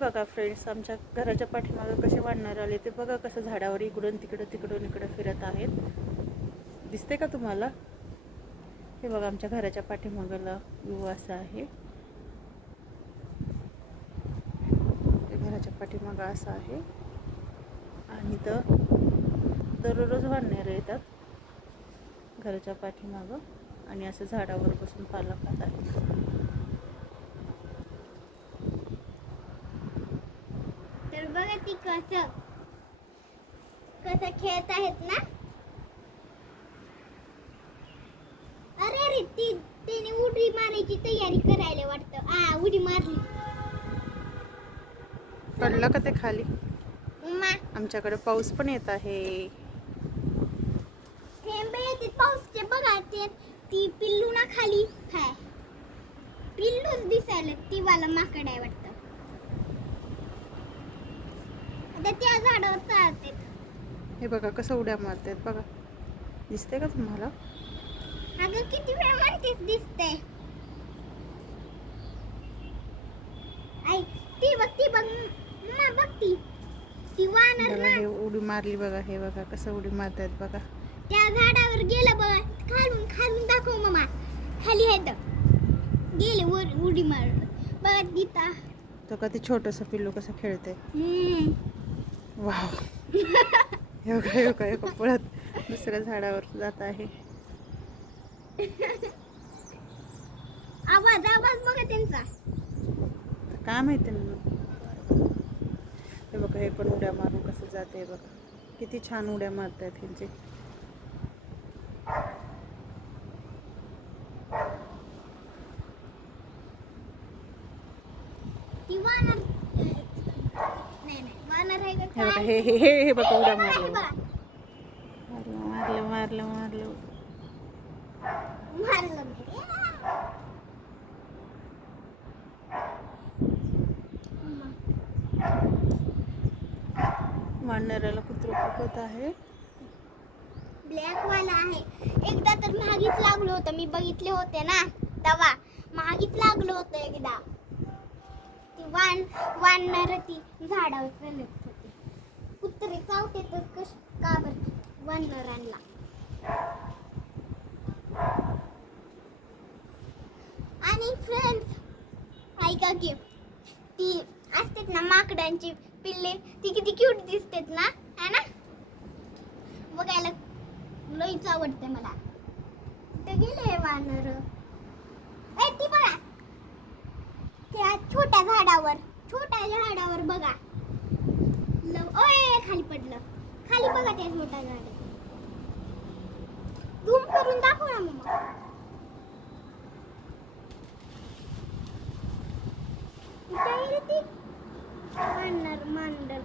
बघा फ्रेंड्स, आमच्या घराच्या पाठीमागं कसे वानर आले ते बघा. कसं झाडावर इकडून तिकडं फिरत आहेत. दिसते का तुम्हाला? हे बघा, आमच्या घराच्या पाठीमागला व्ह्यू असा आहे. घराच्या पाठीमागं असं आहे. आणि दररोज वानर येतात घराच्या पाठीमागं आणि असं झाडावर बसून पाला खात आहेत. तर बघा ती कसं खेळत आहेत ना. अरे त्याने उडी मारायची तयारी करायला वाटतं. उडी मारली. पडलं का ते खाली? आमच्याकडे पाऊस पण येत आहे. थेंब येते पाऊसचे बघा. ती पिल्लू ना खाली हाय. पिल्लूच दिसायला ती वाला माकड आहे वाटतं. आता त्या झाडावर चालते. हे बघा कसं उड्या मारतात बघा. दिसते का तुम्हाला? अगं किती वेळ म्हणतेस दिसते. आई ती बघ बघ ती वानर ना. हे उडी मारली बघा. हे बघा कसं उडी मारतात बघा. त्या झाडावर गेलं बघा. खालून दाखव मम्मा. खाली आहे तर गेले वर उडी मार बघा तिथं. तो का ते छोटंसं पिल्लू कसं खेळते. वाव. हे बघा पळत दुसऱ्या झाडावर जात आहे. आवाज बघा त्यांचा. काय माहिती ना. हे बघा, हे पण उड्या मारून कसं जाते बघा. किती छान उड्या मारतात ह्यांचे. ती वानर आहे का? हे बघा उड्या मारलं. वानराला कुत्रं पकत आहे. ब्लॅक वाला आहे. एकदा तर महागीच लागलो होतं. मी बघितले होते ना तेव्हा महागीच लागलो होतं एकदा. ती वानर ती झाडावर चढत होती. कुत्रे चावते तर का बरं वानरांना. आणि फ्रेंड्स ऐका की ती असतात ना माकडांची पिल्ले. ती किती क्यूट दिसतात ना, है ना. बघायला लईच आवडते मला. ते गेले वानर. ती बघा त्या छोट्या झाडावर बघा. खाली पडलं. खाली बघा त्या छोट्या झाडावर. झूम करून दाखव ना मम्मा. वानर मांडर